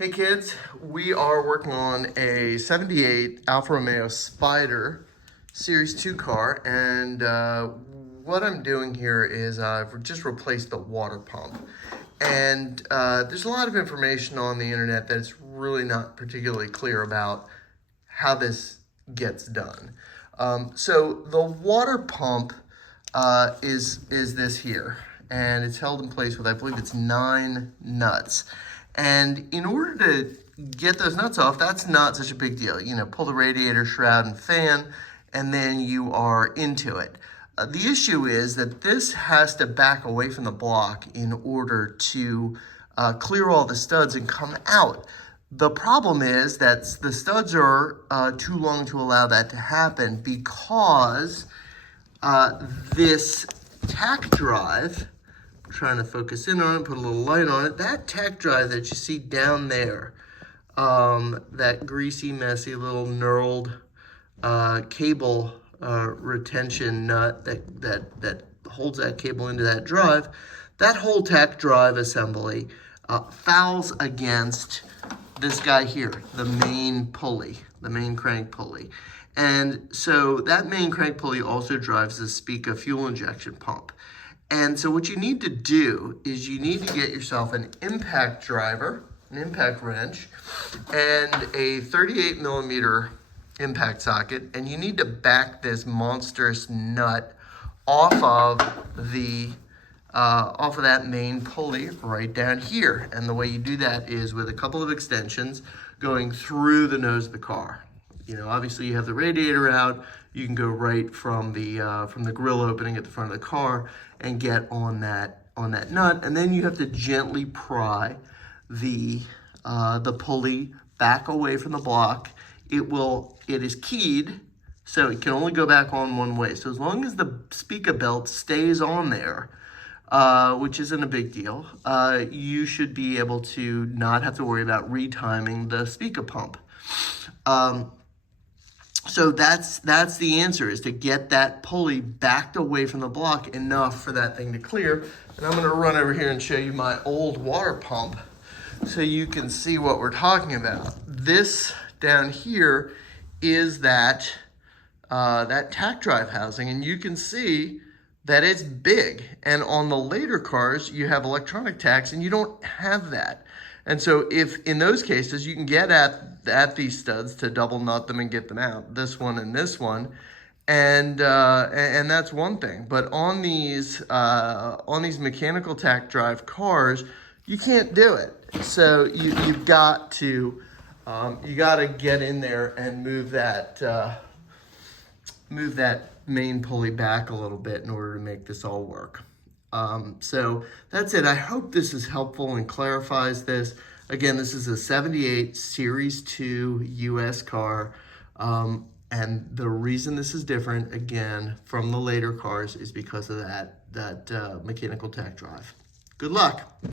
Hey kids, we are working on a 78 Alfa Romeo Spider Series 2 car, and what I'm doing here is I've just replaced the water pump. And there's a lot of information on the internet that's really not particularly clear about how this gets done. So the water pump is this here, and it's held in place with, I believe it's 9 nuts. And in order to get those nuts off, that's not such a big deal. You know, pull the radiator, shroud, and fan, and then you are into it. The issue is that this has to back away from the block in order to clear all the studs and come out. The problem is that the studs are too long to allow that to happen because this tack drive, trying to focus in on it, put a little light on it, that tack drive that you see down there, that greasy, messy, little knurled cable retention nut that holds that cable into that drive, that whole tack drive assembly fouls against this guy here, the main pulley, the main crank pulley. And so that main crank pulley also drives the Spica fuel injection pump. And so what you need to do is you need to get yourself an impact driver, an impact wrench, and a 38 millimeter impact socket, and you need to back this monstrous nut off of that main pulley right down here. And the way you do that is with a couple of extensions going through the nose of the car. You know, obviously you have the radiator out. You can go right from the grill opening at the front of the car and get on that nut, and then you have to gently pry the pulley back away from the block. It is keyed, so it can only go back on one way. So as long as the Spica belt stays on there, which isn't a big deal, you should be able to not have to worry about retiming the Spica pump. So that's the answer, is to get that pulley backed away from the block enough for that thing to clear. And I'm gonna run over here and show you my old water pump so you can see what we're talking about. This down here is that tack drive housing, and you can see that it's big. And on the later cars, you have electronic tacks and you don't have that. And so if in those cases, you can get at these studs to double nut them and get them out, this one and this one, and that's one thing. But on these mechanical tack drive cars, you can't do it. So you've got to get in there and move that main pulley back a little bit in order to make this all work. So that's it. I hope this is helpful and clarifies this. Again, this is a 78 Series 2 US car. And the reason this is different, again, from the later cars is because of that mechanical tack drive. Good luck.